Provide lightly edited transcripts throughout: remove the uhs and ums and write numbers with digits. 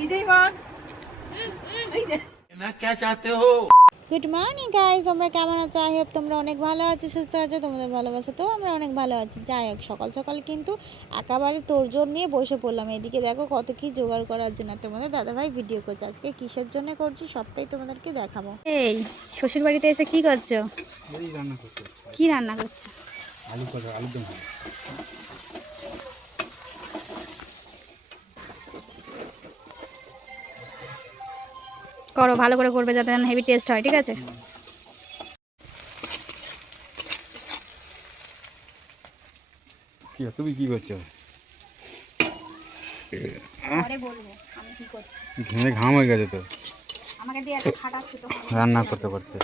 নিজেই মাখ। ना क्या चाहते हो। গুড মর্নিং গাইজ, তোমরা কেমন আছো? আই হোপ তোমরা অনেক ভালো আছো, সুস্থ আছো। তোমাদের ভালোবাসা তো আমরা অনেক ভালো আছি। যাই হোক, সকাল সকাল কিন্তু একেবারে তোড়জোড় নিয়ে বসে পড়লাম। এদিকে দেখো কত কি জোগাড় করার জন্য। তোমাদের দাদাভাই ভিডিও করছে, আজকে কিসের জন্য করছি সবটাই তোমাদেরকে দেখাবো। এই শ্বশুর বাড়িতে এসে কি করছো? কি রান্না করছো? আলুদম। করো, ভালো করে করবে যাতে হেভি টেস্ট হয়, ঠিক আছে? তুমি কি করছো? পরে বলবো আমি কি করছি। ঘেমে ঘাম হয়ে গেছে তো আমাকে দিয়ে এত খাটাচ্ছি তো রান্না করতে করতে।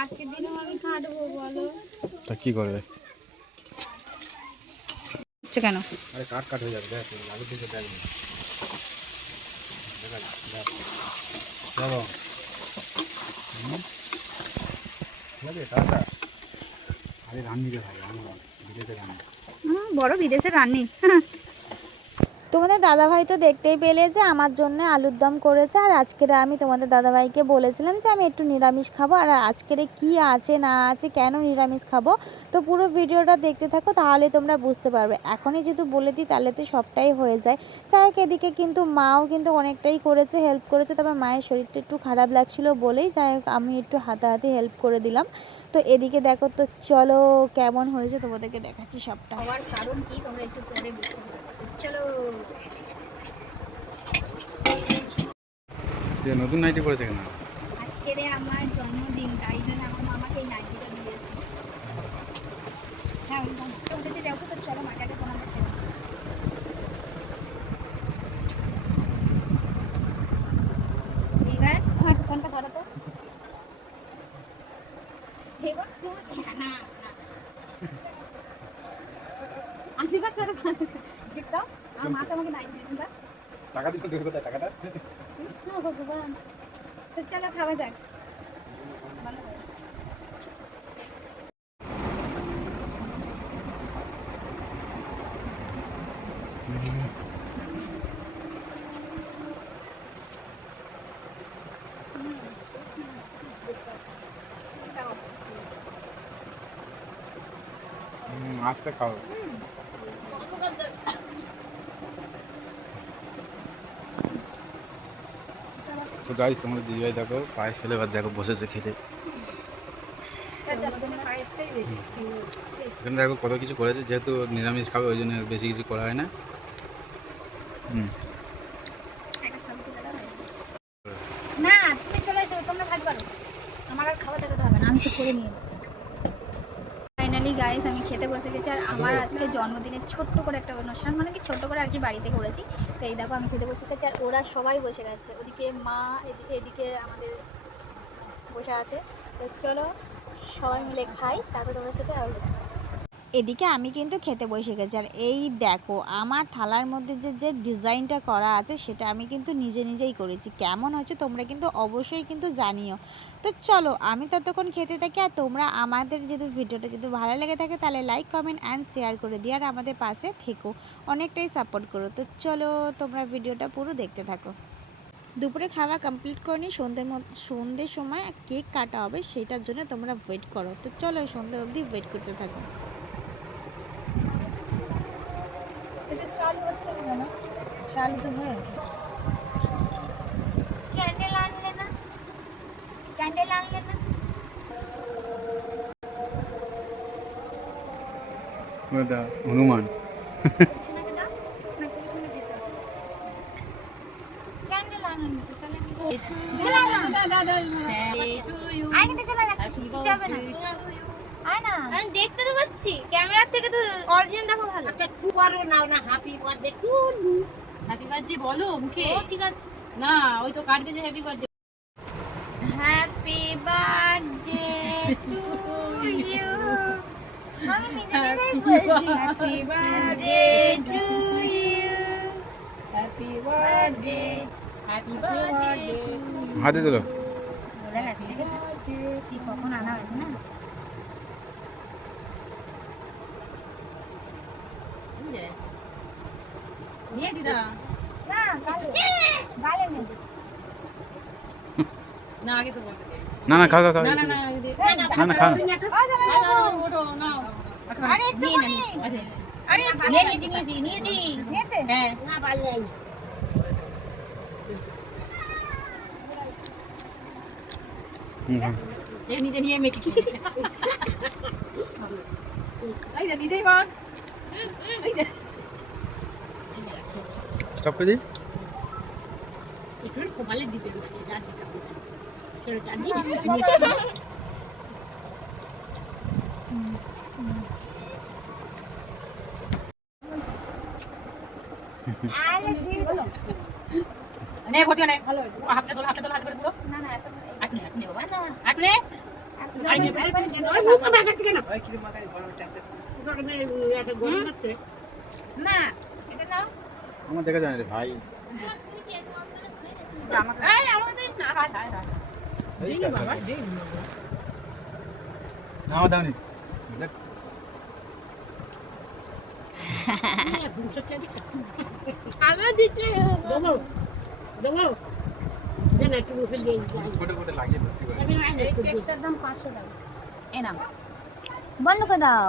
আজকের দিনেও আমি খাটবো, বলো তা কি করবে? কেন? আরে কাট হয়ে যাবে, দেখ আলু দিকে দেখ। চলো আরে রান্নিতে থাকে, বিদেশে রান্না। বড় বিদেশের রান্নি। তোমাদের দাদাভাই তো দেখতেই পেলে যে আমার জন্য আলুর দম করেছে। আর আজকের আমি তোমাদের দাদাভাইকে বলেছিলাম যে আমি একটু নিরামিষ খাবো। আর আজকের কি আছে না আছে, কেন নিরামিষ খাবো, তো পুরো ভিডিওটা দেখতে থাকো, তাহলে তোমরা বুঝতে পারবে। এখনই যেহেতু বলে দিই তাহলে তো সবটাই হয়ে যায়। যাই হোক, এদিকে কিন্তু মাও কিন্তু অনেকটাই করেছে, হেল্প করেছে। তবে মায়ের শরীরটা একটু খারাপ লাগছিল বলেই যাই হোক আমি একটু হাতাহাতি হেল্প করে দিলাম। তো এদিকে দেখো, তো চলো কেমন হয়েছে তোমাদেরকে দেখাচ্ছি সবটা। হওয়ার কারণ কি তোমরা একটু পরে বুঝতে পারবে। চলো। নতুন নাইটি পড়েছে কেন? আজকের আমার জন্মদিন, তাই জন্য আমার মামাকে এই নাইটিটা দিয়েছি। হ্যাঁ, উঠেছে যাও তো চলো মাকে আগে প্রণামটা সেরে। এইবার আমার ফোনটা ধরো তো। না আশীর্বাদ করো, ঠিক দাও। আমার মা তো আমাকে নাইটি দিন দা। টাকা দিতে দেবে কোথায় টাকাটা? ভগবান, তো চলো খাওয়া যাক। ভালো হয়েছে। আস্তে খাও। তো গাইস, তোমাদের দিদিভাই দেখো পায়েস ছেলে এবার দেখো বসেছে খেতে। এখানে দেখো কত কিছু করেছে, যেহেতু নিরামিষ খাবে ওই জন্য বেশি কিছু করা হয় না। না, তুমি চলে এসো, তোমরা ভাগ করো, আমার আর খাওয়া দেখাতে হবে না, আমি সব করে নিয়ে। ফাইনালি গাইস, আমি খেতে বসে গেছি। আর আমার আজকে জন্মদিনের ছোট্ট করে একটা অনুষ্ঠান, মানে কি ছোট্ট করে আর কি বাড়িতে করেছি। তো এই দেখো আমি খেতে বসে গেছি, আর ওরা সবাই বসে গেছে। ওদিকে মা, এদিকে আমাদের বসে আছে। তো চলো সবাই মিলে খাই, তারপর তোমার সাথে আর এদিকে আমি কিন্তু খেতে বসে গেছি। আর এই দেখো আমার থালার মধ্যে যে ডিজাইনটা করা আছে সেটা আমি কিন্তু নিজেই করেছি। কেমন হচ্ছে তোমরা কিন্তু অবশ্যই কিন্তু জানিও। তো চলো আমি ততক্ষণ খেতে থাকি, আর তোমরা আমাদের যদি ভিডিওটা যদি ভালো লেগে থাকে তাহলে লাইক কমেন্ট অ্যান্ড শেয়ার করে দিও, আর আমাদের পাশে থেকো, অনেকটাই সাপোর্ট করো। তো চলো তোমরা ভিডিওটা পুরো দেখতে থাকো। দুপুরে খাওয়া কমপ্লিট করে নিই, সন্ধ্যের সময় কেক কাটা হবে, সেটার জন্য তোমরা ওয়েট করো। তো চলো সন্ধ্যে অবধি ওয়েট করতে থাকো। এটা চালু হচ্ছে না কেন? চালু তো হয়েছে। ক্যান্ডেল আনলে না? ক্যান্ডেল আনলে না? হনুমান। কৃষ্ণকে দাও না, কৃষ্ণকে দিতে হবে। ক্যান্ডেল আনলে তো তাহলে আমি দেখতে তো পাচ্ছি, ক্যামেরার থেকে তো অরিজিনাল দেখো ভালো। আচ্ছা টুবারও নাও না, happy birthday to you. Happy birthday বলো মুখে। ও ঠিক আছে না, ওই তো কাটবে যে happy birthday. Happy birthday to you. আমি নিজেই বলছি happy birthday to you. Happy birthday. Happy birthday হাতে দিল। বলে গেছে, দেখেছো সে কখন আনা হয়েছে না। নিয়ে দিদা না গালে গালে নেই না আগে তো বলতে দে না না খাও খাও খাও না না না আগে দে না না খাও না। ওটো নাও আরে একটু নিয়ে নি আচ্ছা আরে নিয়েছি নিয়েছে হ্যাঁ না পারলে হুম। এই নিজে নিয়ে মেখে খেয়ে এই যে নিজেই মাখ এই যে সব কেজি একটু কপালে দিতে দিতে ছেড়ে জানি আরে ঠিক বলো নে ভর্তি নে ভালো হাতে তোলা হাতে করে পুরো না না এত আটনে বাবা না আটনে না এটা নাও আমার দেখা যায় না রে ভাই এই আমাদের দিস না হায় হায় হায় এই বাবা না আমার দাও নি দেখ আমিও দিচ্ছি ফটো ফটো লাগিয়ে ভর্তি করে এই কেকটার দাম 500 টাকা এ নাও বন্ধ করে দাও